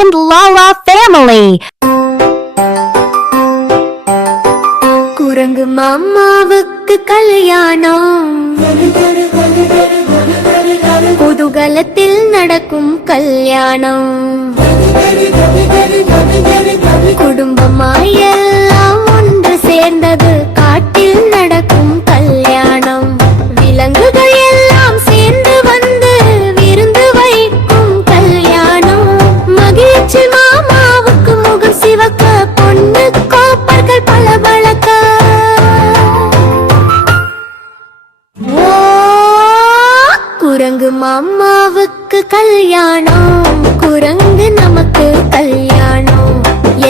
and Lala family. குரங்கு மாமாவுக்கு கல்யாணம், குதூகலத்தில் நடக்கும் கல்யாணம், குடும்பமாய் எல்லாம் ஒன்று சேர்ந்தது காட்டில் நடக்கும் கல்யாணம், விலங்குகள் எல்லாம் சேர்ந்து வந்து விருந்து வைக்கும் கல்யாணம், மகிழ்ச்சி மாமாவுக்கு முகம் சிவக்க பொண்ணு கோப்பர்கள் பளபளக்க. குரங்கு மாமாவுக்கு கல்யாணம், குரங்கு நமக்கு கல்யாணம்,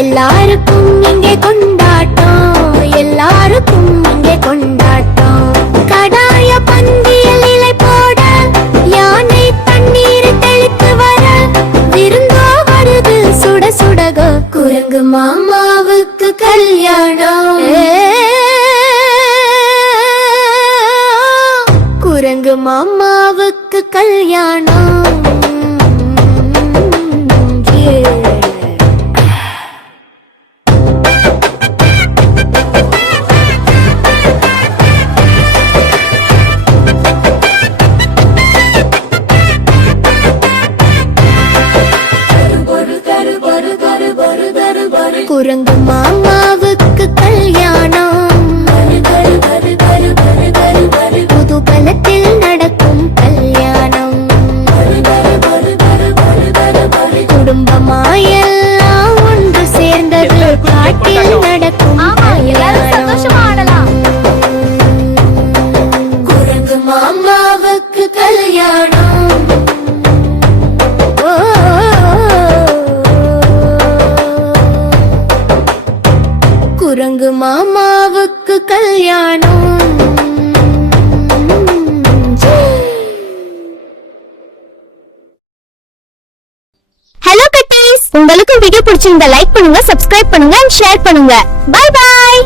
எல்லாருக்கும் இங்கே கொண்டாட்டம், எல்லாருக்கும் இங்கே கொண்டாட்டம். கடாய பந்தியல் இலை போட, யானை தண்ணீர் தெளித்து வர, விருந்தோ வருது சுட சுடக. குரங்கு மாமாவுக்கு கல்யாணம், குரங்கு மாமாவுக்கு கல்யாணம். குரங்கு மாமாவுக்கு கல்யாணம், குதூகலத்தில் நடக்கும் கல்யாணம், குடும்பமாயெல்லாம் ஒன்று சேர்ந்தது காட்டில் நடக்கும் கல்யாணம். குரங்கு மாமாவுக்கு கல்யாணம். குரங்கு மாமாவுக்கு கல்யாணம். ஹலோ கட்டீஸ், உங்களுக்கு வீடியோ பிடிச்சிருந்தா லைக் பண்ணுங்க, சப்ஸ்கிரைப் பண்ணுங்க and ஷேர் பண்ணுங்க. Bye by.